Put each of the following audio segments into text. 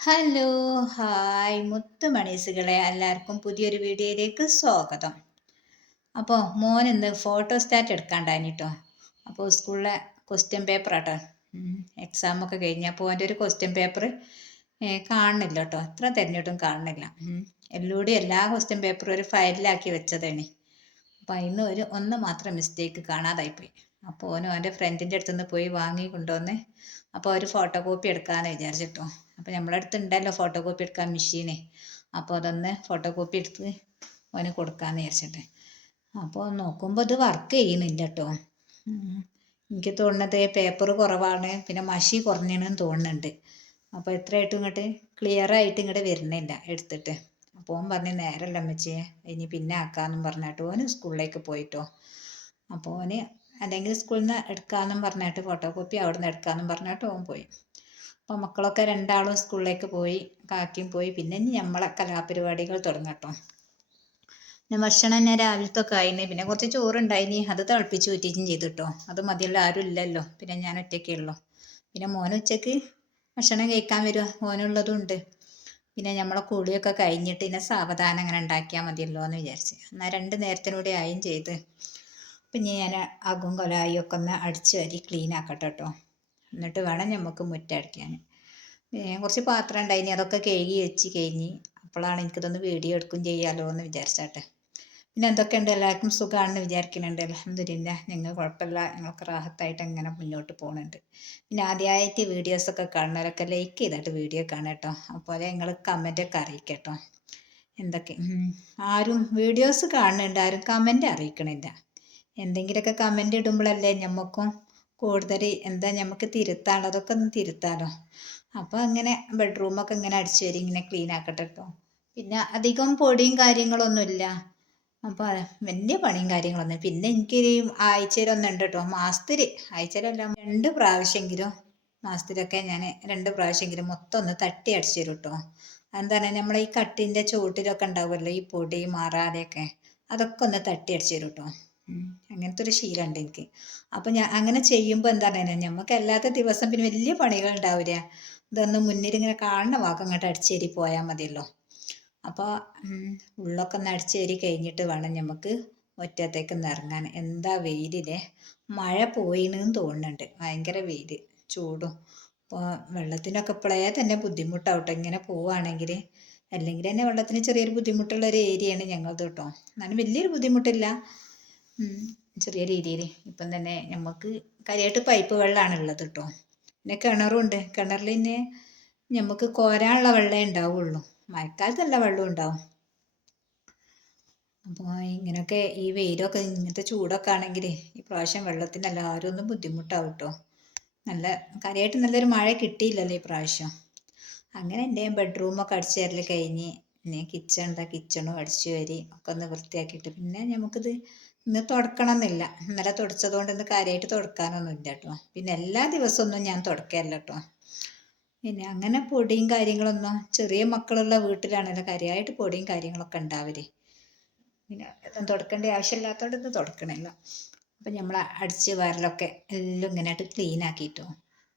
Hello hi മുത്ത് മണീസുകളെ എല്ലാവർക്കും പുതിയൊരു വീഡിയോയിലേക്ക് സ്വാഗതം. അപ്പോൾ മോൻ ഇന്ന് ഫോട്ടോ സ്റ്റാറ്റ് എടുക്കാണ്ടായിട്ടോ അപ്പോൾ സ്കൂളിലെ ക്വസ്റ്റ്യൻ പേപ്പർ ആട്ടോ. എക്സാം ഒക്കെ കഴിഞ്ഞപ്പോൾ അവന്റെ ഒരു ക്വസ്റ്റ്യൻ പേപ്പർ കാണുന്നില്ല കേട്ടോ എത്ര തിരഞ്ഞിട്ടും കാണുന്നില്ല. എല്ലൂടെ എല്ലാ ക്വസ്റ്റ്യൻ പേപ്പറും ഒരു ഫയലിലാക്കി വെച്ചതാണ് അപ്പോൾ ഇന്ന് ഒരു ഒന്ന് മാത്രം മിസ്റ്റേക്ക് കാണാതായിപ്പോയി അപ്പോൾ ഓനും അവന്റെ ഫ്രണ്ടിന്റെ അടുത്തുനിന്ന് പോയി വാങ്ങി കൊണ്ടുവന്ന് അപ്പോൾ ഒരു ഫോട്ടോ കോപ്പി എടുക്കാമെന്ന് വിചാരിച്ചിട്ടോ. അപ്പോൾ നമ്മളെ അടുത്ത് ഉണ്ടല്ലോ ഫോട്ടോ കോപ്പി എടുക്കാൻ മെഷീന് അപ്പോൾ അതൊന്ന് ഫോട്ടോ കോപ്പി എടുത്ത് ഓന് കൊടുക്കാമെന്ന് വിചാരിച്ചിട്ട്. അപ്പോൾ നോക്കുമ്പോൾ ഇത് വർക്ക് ചെയ്യുന്നില്ല കേട്ടോ എനിക്ക് തോന്നുന്നത് പേപ്പർ കുറവാണ്. പിന്നെ മഷി കുറഞ്ഞെന്ന് തോന്നുന്നുണ്ട്. അപ്പോൾ എത്രയായിട്ടും ഇങ്ങോട്ട് ക്ലിയർ ആയിട്ട് ഇങ്ങോട്ട് വരുന്നില്ല എടുത്തിട്ട്. അപ്പോൾ ഓൻ പറഞ്ഞ് നേരല്ല അമ്മച്ചിയെ ഇനി പിന്നെ ആക്കാമെന്നും പറഞ്ഞിട്ട് ഓന് സ്കൂളിലേക്ക് പോയിട്ടോ. അപ്പോൾ ഓന് അല്ലെങ്കിൽ സ്കൂളിൽ നിന്ന് എടുക്കാമെന്നും പറഞ്ഞിട്ട് ഫോട്ടോ കോപ്പി അവിടെ നിന്ന് എടുക്കാമെന്നും പറഞ്ഞിട്ട് ഓൻ പോയി. അപ്പോൾ മക്കളൊക്കെ രണ്ടാളും സ്കൂളിലേക്ക് പോയി കാക്കിയും പോയി. പിന്നെ ഇനി നമ്മളെ കലാപരിപാടികൾ തുടങ്ങട്ടോ പിന്നെ ഭക്ഷണം തന്നെ രാവിലത്തെ ഒക്കെ ആയിന്. പിന്നെ കുറച്ച് ചോറുണ്ടായിനി. അത് തിളപ്പിച്ച് ഊറ്റിച്ചും ചെയ്തു കേട്ടോ. അത് മതിയല്ലോ. ആരും ഇല്ലല്ലോ. പിന്നെ ഞാൻ ഒറ്റയ്ക്കേ ഉള്ളൂ. പിന്നെ മോൻ ഉച്ചയ്ക്ക് ഭക്ഷണം കഴിക്കാൻ വരിക. മോനുള്ളതും ഉണ്ട്. പിന്നെ നമ്മളെ കുളിയൊക്കെ കഴിഞ്ഞിട്ട് ഇനി സാവധാനം അങ്ങനെ ഉണ്ടാക്കിയാൽ മതിയല്ലോ എന്ന് വിചാരിച്ച്. എന്നാൽ രണ്ട് നേരത്തിനൂടെ ആയും ചെയ്ത്. പിന്നെ ഞാൻ അകും കൊലായും ഒക്കെ ഒന്ന് അടിച്ചു വരി ക്ലീൻ ആക്കട്ടെ കേട്ടോ. എന്നിട്ട് വേണം നമുക്ക് മുറ്റടിക്കാൻ കുറച്ച് പാത്രം ഉണ്ടായിനി അതൊക്കെ കഴുകി വെച്ച് കഴിഞ്ഞ് അപ്പോഴാണ് എനിക്കിതൊന്ന് വീഡിയോ എടുക്കും ചെയ്യാലോ എന്ന് വിചാരിച്ചാട്ടെ. പിന്നെ എന്തൊക്കെയുണ്ട്? എല്ലാവർക്കും സുഖമാണെന്ന് വിചാരിക്കുന്നുണ്ട് അലഹമില്ല ഞങ്ങൾ കുഴപ്പമില്ല. ഞങ്ങൾക്ക് റാഹത്തായിട്ട് അങ്ങനെ മുന്നോട്ട് പോകുന്നുണ്ട് പിന്നെ ആദ്യമായിട്ട് വീഡിയോസൊക്കെ കാണുന്നവരൊക്കെ ലൈക്ക് ചെയ്തിട്ട് വീഡിയോ കാണാം കേട്ടോ. അപ്പോൾ നിങ്ങൾ കമന്റൊക്കെ അറിയിക്കട്ടോ. എന്തൊക്കെ ആരും വീഡിയോസ് കാണുന്നുണ്ട് ആരും കമന്റ് അറിയിക്കണില്ല. എന്തെങ്കിലുമൊക്കെ കമന്റ് ഇടുമ്പോഴല്ലേ ഞമ്മക്കും കൂടുതൽ എന്താ നമുക്ക് തിരുത്താനുള്ളത്? അതൊക്കെ ഒന്ന് തിരുത്താലോ. അപ്പോൾ അങ്ങനെ ബെഡ്റൂമൊക്കെ ഇങ്ങനെ അടിച്ചു വരി ഇങ്ങനെ ക്ലീൻ ആക്കട്ടെ കേട്ടോ പിന്നെ അധികം പൊടിയും കാര്യങ്ങളൊന്നുമില്ല. അപ്പോൾ വലിയ പണിയും കാര്യങ്ങളൊന്നും പിന്നെ എനിക്ക് ആഴ്ചയിലൊന്നുണ്ട് കേട്ടോ മാസത്തിൽ ആഴ്ചയിലല്ല രണ്ട് പ്രാവശ്യമെങ്കിലും മാസത്തിലൊക്കെ ഞാൻ രണ്ട് പ്രാവശ്യമെങ്കിലും മൊത്തം ഒന്ന് തട്ടി അടിച്ചു തരും കേട്ടോ എന്താണ് നമ്മളെ ഈ കട്ടിന്റെ ചുവട്ടിലൊക്കെ ഉണ്ടാവുമല്ലോ ഈ പൊടി മാറാതെയൊക്കെ. അതൊക്കെ ഒന്ന് തട്ടി അടിച്ചു തരും കേട്ടോ അങ്ങനത്തെ ഒരു ശീലമുണ്ട് എനിക്ക്. അപ്പോൾ ഞാൻ അങ്ങനെ ചെയ്യുമ്പോൾ എന്താണ് നമുക്ക് അല്ലാത്ത ദിവസം പിന്നെ വലിയ പണികൾ ഉണ്ടാവില്ല ഇതൊന്ന് മുന്നിൽ ഇങ്ങനെ കാണുന്ന വാക്ക് അങ്ങോട്ട് അടിച്ചേരി പോയാൽ മതിയല്ലോ. അപ്പോൾ ഉള്ളൊക്കെ ഒന്ന് അടിച്ചേരി കഴിഞ്ഞിട്ട് വേണം നമുക്ക് മുറ്റത്തേക്ക് ഒന്ന് ഇറങ്ങാൻ. എന്താ വെയിലിലെ മഴ പോയിന്ന് തോന്നുന്നുണ്ട്. ഭയങ്കര വെയിൽ ചൂടും. അപ്പോൾ വെള്ളത്തിനൊക്കെ ഇപ്പോഴേ തന്നെ ബുദ്ധിമുട്ടാവട്ടെ. ഇങ്ങനെ പോവുകയാണെങ്കിൽ അല്ലെങ്കിൽ തന്നെ വെള്ളത്തിന് ചെറിയൊരു ബുദ്ധിമുട്ടുള്ള ഒരു ഏരിയയാണ് ഞങ്ങളത് കേട്ടോ എന്നാലും വലിയൊരു ബുദ്ധിമുട്ടില്ല. ചെറിയ രീതിയിൽ ഇപ്പം തന്നെ നമുക്ക് കാര്യമായിട്ട് പൈപ്പ് വെള്ളമാണ് ഉള്ളത് കേട്ടോ പിന്നെ കിണറും ഉണ്ട്. കിണറിൽ തന്നെ നമുക്ക് കോരാനുള്ള വെള്ളമേ ഉണ്ടാവുള്ളൂ മഴക്കാലത്ത് നല്ല വെള്ളം ഉണ്ടാവും. അപ്പോൾ ഇങ്ങനെയൊക്കെ ഈ വെയിലൊക്കെ ഇങ്ങനത്തെ ചൂടൊക്കെ ആണെങ്കിൽ ഈ പ്രാവശ്യം വെള്ളത്തിന് എല്ലാവരും ഒന്നും ബുദ്ധിമുട്ടാവും കേട്ടോ നല്ല കാര്യമായിട്ട് നല്ലൊരു മഴ കിട്ടിയില്ലല്ലോ ഈ പ്രാവശ്യം. അങ്ങനെ എന്റെ ബെഡ്റൂമൊക്കെ അടിച്ചു തരൽ കഴിഞ്ഞ് പിന്നെ കിച്ചൺ കിച്ചണും അടിച്ചു വരി ഒക്കെ ഒന്ന് വൃത്തിയാക്കിയിട്ട് പിന്നെ നമുക്കിത് ഇന്ന് തുടക്കണം എന്നില്ല ഇന്നലെ തുടച്ചതുകൊണ്ട് ഇന്ന് കാര്യമായിട്ട് തുടക്കാനൊന്നുമില്ല കേട്ടോ പിന്നെ എല്ലാ ദിവസമൊന്നും ഞാൻ തുടക്കല്ല കേട്ടോ പിന്നെ അങ്ങനെ പൊടിയും കാര്യങ്ങളൊന്നും ചെറിയ മക്കളുള്ള വീട്ടിലാണല്ലോ കാര്യമായിട്ട് പൊടിയും കാര്യങ്ങളൊക്കെ ഉണ്ടാവരെ പിന്നെ തുടക്കേണ്ട ആവശ്യമില്ലാത്തതുകൊണ്ട് ഇത് തുടക്കണില്ല. അപ്പം നമ്മൾ അടിച്ച് വരലൊക്കെ എല്ലാം ഇങ്ങനെയായിട്ട് ക്ലീൻ ആക്കിയിട്ടോ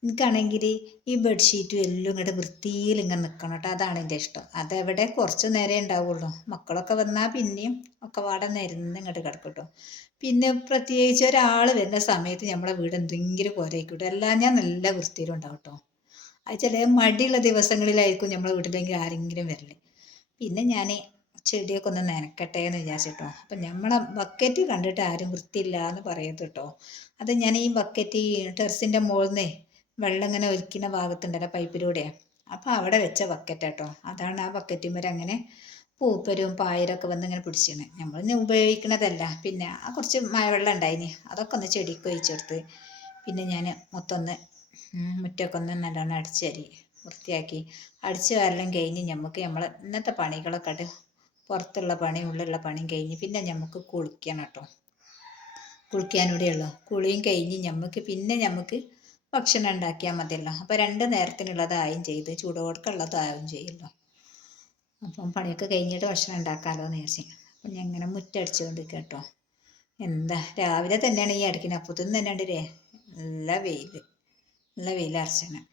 എനിക്കാണെങ്കിൽ ഈ ബെഡ്ഷീറ്റും എല്ലാം ഇങ്ങോട്ട് വൃത്തിയിൽ ഇങ്ങനെ നിൽക്കണം കേട്ടോ അതാണ് എന്റെ ഇഷ്ടം. അതെവിടെ കുറച്ച് നേരേ ഉണ്ടാവുള്ളൂ. മക്കളൊക്കെ വന്നാൽ പിന്നെയും ഒക്കെ വാടെ നിരന്ന് ഇങ്ങോട്ട് കിടക്കും പിന്നെ പ്രത്യേകിച്ച് ഒരാൾ വരുന്ന സമയത്ത് നമ്മളെ വീട് എന്തെങ്കിലും പോരായിക്കോട്ടെ എല്ലാം ഞാൻ നല്ല വൃത്തിയിലുണ്ടാവും കേട്ടോ അത് ചില മടിയുള്ള ദിവസങ്ങളിലായിരിക്കും നമ്മളെ വീട്ടിലെങ്കിൽ ആരെങ്കിലും വരൽ. പിന്നെ ഞാൻ ചെടിയൊക്കെ ഒന്ന് നനക്കട്ടെ എന്ന് വിചാരിച്ചിട്ടോ അപ്പം നമ്മളെ ബക്കറ്റ് കണ്ടിട്ട് ആരും വൃത്തിയില്ല എന്ന് പറയരുത് കേട്ടോ അത് ഞാൻ ഈ ബക്കറ്റ് ഈ ടെറസിന്റെ മുകളിൽ നിന്ന് വെള്ളം ഇങ്ങനെ ഒലിക്കുന്ന ഭാഗത്തുണ്ടല്ലോ പൈപ്പിലൂടെയാ അപ്പോൾ അവിടെ വെച്ച ബക്കറ്റ് കേട്ടോ അതാണ് ആ ബക്കറ്റുമ്പോൾ അങ്ങനെ പൂപ്പരും പായരൊക്കെ വന്ന് ഇങ്ങനെ പിടിച്ചിരുന്നു നമ്മൾ ഉപയോഗിക്കണതല്ല. പിന്നെ ആ കുറച്ച് മഴവെള്ളം ഉണ്ടായിനി. അതൊക്കെ ഒന്ന് ചെടിക്ക് ഒഴിച്ചെടുത്ത് പിന്നെ ഞാൻ മൊത്തമൊന്ന് മുറ്റമൊക്കെ ഒന്ന് നല്ലോണം അടിച്ചരി വൃത്തിയാക്കി. അടിച്ചു വരലും കഴിഞ്ഞ് നമുക്ക് നമ്മൾ ഇന്നത്തെ പണികളൊക്കെ ആയിട്ട് പുറത്തുള്ള പണി ഉള്ളിലുള്ള പണിയും കഴിഞ്ഞ് പിന്നെ നമുക്ക് കുളിക്കണം കേട്ടോ. കുളിക്കാനൂടെയുള്ളൂ കുളിയും കഴിഞ്ഞ് നമുക്ക് പിന്നെ നമുക്ക് ഭക്ഷണം ഉണ്ടാക്കിയാൽ മതിയല്ലോ. അപ്പോൾ രണ്ട് നേരത്തിനുള്ളതായും ചെയ്ത് ചൂടോടുക്കുള്ളതായും ചെയ്യല്ലോ അപ്പം പണിയൊക്കെ കഴിഞ്ഞിട്ട് ഭക്ഷണം ഉണ്ടാക്കാമല്ലോ എന്ന് വിചാരിച്ചു. അപ്പം ഞാൻ ഇങ്ങനെ മുറ്റടിച്ചുകൊണ്ട് കേട്ടോ എന്താ? രാവിലെ തന്നെയാണ് ഈ അടിക്കുന്നത് അപ്പത്തുനിന്ന് തന്നെ ഉണ്ട് രേ നല്ല വെയിൽ നല്ല വെയിൽ അരച്ചണം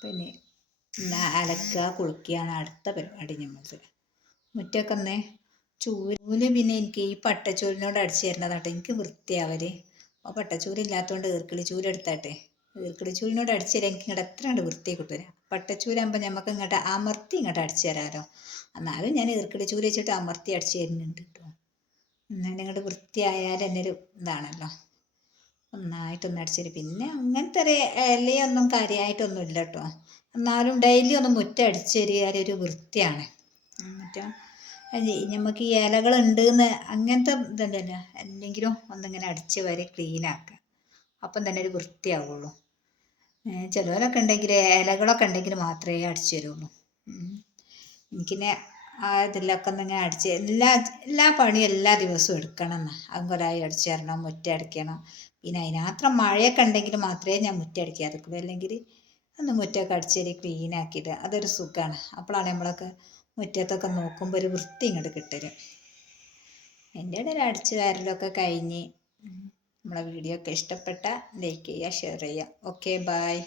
പിന്നെ പിന്നെ അലക്കുക കുളിക്കുകയാണ് അടുത്ത പരിപാടി ഞങ്ങൾക്ക് മുറ്റൊക്കെ ഒന്ന് ചൂൽ പിന്നെ എനിക്ക് ഈ പട്ടച്ചൂലിനോട് അടിച്ചു തരുന്നതാട്ടോ. എനിക്ക് വൃത്തിയാവൽ. അപ്പോൾ പട്ടച്ചൂലില്ലാത്തതുകൊണ്ട് ഈർക്കിളി ചൂരെടുത്താട്ടെ ഈർക്കിളി ചൂരിനോട് അടിച്ചു തരാം എനിക്ക് ഇങ്ങോട്ട് എത്ര കണ്ട് വൃത്തി കിട്ടൂല പട്ടച്ചൂരാകുമ്പോൾ നമുക്ക് ഇങ്ങോട്ട് അമർത്തി ഇങ്ങോട്ട് അടിച്ചു തരാമല്ലോ എന്നാലും ഞാൻ ഈർക്കിളി ചൂര് വെച്ചിട്ട് അമർത്തി അടിച്ചു തരുന്നുണ്ട് കേട്ടോ എന്നാലും ഇങ്ങോട്ട് വൃത്തിയായാൽ തന്നെ ഒരു ഇതാണല്ലോ. നന്നായിട്ടൊന്ന് അടിച്ചിട്ട് പിന്നെ അങ്ങനത്തെ ഒരു ഇലയൊന്നും കാര്യമായിട്ടൊന്നും ഇല്ല കേട്ടോ എന്നാലും ഡെയിലി ഒന്ന് മുറ്റം അടിച്ചു തരിക ഒരു വൃത്തിയാണ്. മുറ്റം നമുക്ക് ഈ ഇലകളുണ്ട് എന്ന് അങ്ങനത്തെ ഇതല്ലല്ലോ എന്തെങ്കിലും ഒന്നിങ്ങനെ അടിച്ച് വരെ ക്ലീനാക്കുക അപ്പം തന്നെ ഒരു വൃത്തിയാവുള്ളൂ. ചിലവരൊക്കെ ഉണ്ടെങ്കിൽ ഇലകളൊക്കെ ഉണ്ടെങ്കിൽ മാത്രമേ അടിച്ചു തരുള്ളൂ. എനിക്കിന്നെ ആ ഇതിലൊക്കെ ഒന്നിങ്ങനെ അടിച്ച് എല്ലാ എല്ലാ പണിയും എല്ലാ ദിവസവും എടുക്കണം എന്ന് അതുകൊലായി അടിച്ചു തരണം മുറ്റ അടിക്കണം. പിന്നെ അതിനാത്രം മഴയൊക്കെ ഉണ്ടെങ്കിൽ മാത്രമേ ഞാൻ മുറ്റ അടിക്കാതിരിക്കുള്ളൂ അല്ലെങ്കിൽ ഒന്ന് മുറ്റമൊക്കെ അടിച്ചേരി ക്ലീൻ ആക്കിയിട്ട് അതൊരു സുഖമാണ് അപ്പോഴാണ് നമ്മളൊക്കെ മുറ്റത്തൊക്കെ നോക്കുമ്പോൾ ഒരു വൃത്തി ഇങ്ങോട്ട് കിട്ടൽ. എന്റെ ഇടയിൽ അടിച്ചു വാരലൊക്കെ കഴിഞ്ഞ്. നമ്മളെ വീഡിയോ ഒക്കെ ഇഷ്ടപ്പെട്ട ലൈക്ക് ചെയ്യുക ഷെയർ ചെയ്യുക. Okay bye